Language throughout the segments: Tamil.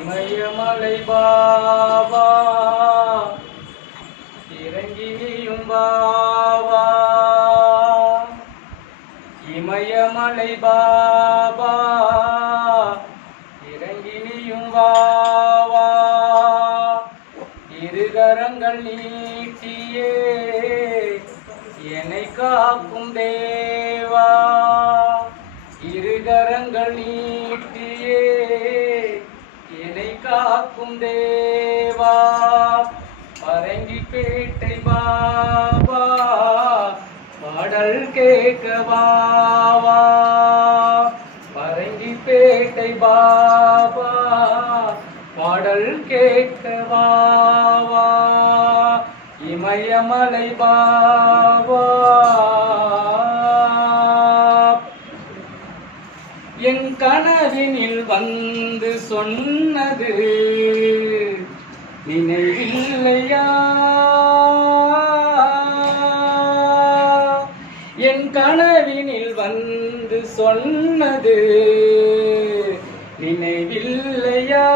இமயமலை பாபா இறங்கினியும் பாவா இமயமலை பாபா இறங்கி வாவா இருகரங்கள் நீட்டியே என்னை காக்கும் தேவா. இருகரங்கள் நீட்டியே காக்கும் தேவா. பரங்கி பேட்டை பாபா பாடல் கேட்கவாவா பரங்கி பேட்டை பாபா பாடல் கேட்கவாவா இமயமலை பாவா. என் கனவினில் வந்து சொன்னது நினைவில்லையா? என் கனவினில் வந்து சொன்னது நினைவில்லையா?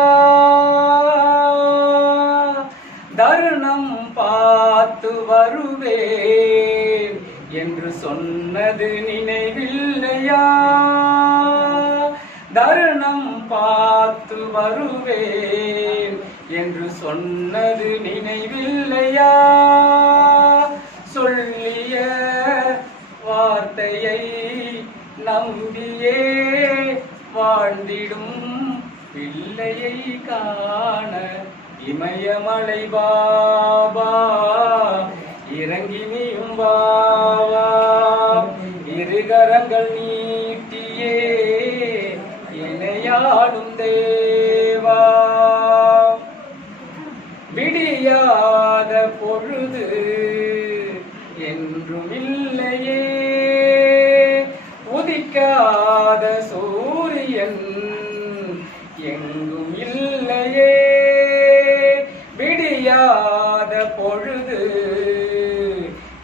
தருணம் பார்த்து வருவேன் என்று சொன்னது நினைவில்லையா? தருணம் பார்த்து வருவேன் என்று சொன்னது நினைவில்லையா? சொல்லிய வார்த்தையை நம்பியே வாழ்ந்திடும் பிள்ளையை காண இமயமலை பாபா இணையாடும் தேவா. விடியாத பொழுது என்றும் இல்லையே. உதிக்காத சூரியன் எங்கும் இல்லையே. விடியாத பொழுது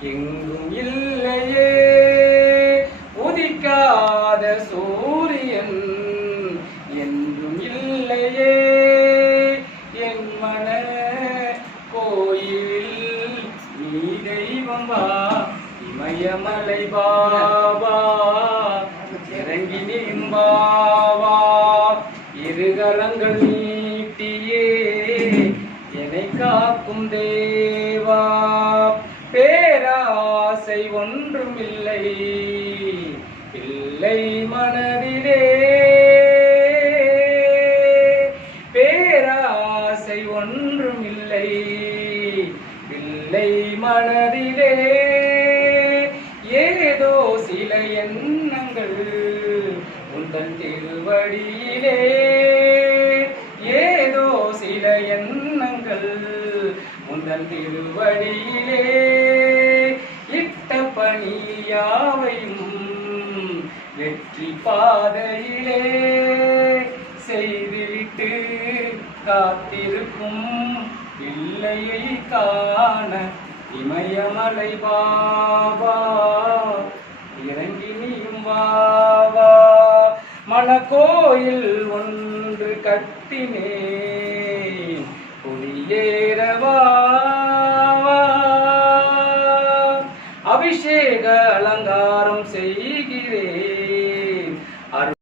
எங்கும் இல்லை தெய்வம் இமயமலை பாபா இறங்கி நீம்பாவா இருகரங்கள் நீட்டியே என்னை காக்கும் தேவா. பேராசை ஒன்று இல்லை மனதிலே. ஏதோ சில எண்ணங்கள் உந்தன் திருவடியிலே. ஏதோ சில எண்ணங்கள் உந்தன் திருவடியிலே. இட்ட பணியாவையும் வெற்றி பாதையிலே செய்துவிட்டு காத்திருக்கும் பிள்ளையை காண இமயமலை பாபா. இறங்கி நீயும் வாவா மணக்கோயில் ஒன்று கட்டினே. குடியேறவா அபிஷேக அலங்காரம் செய்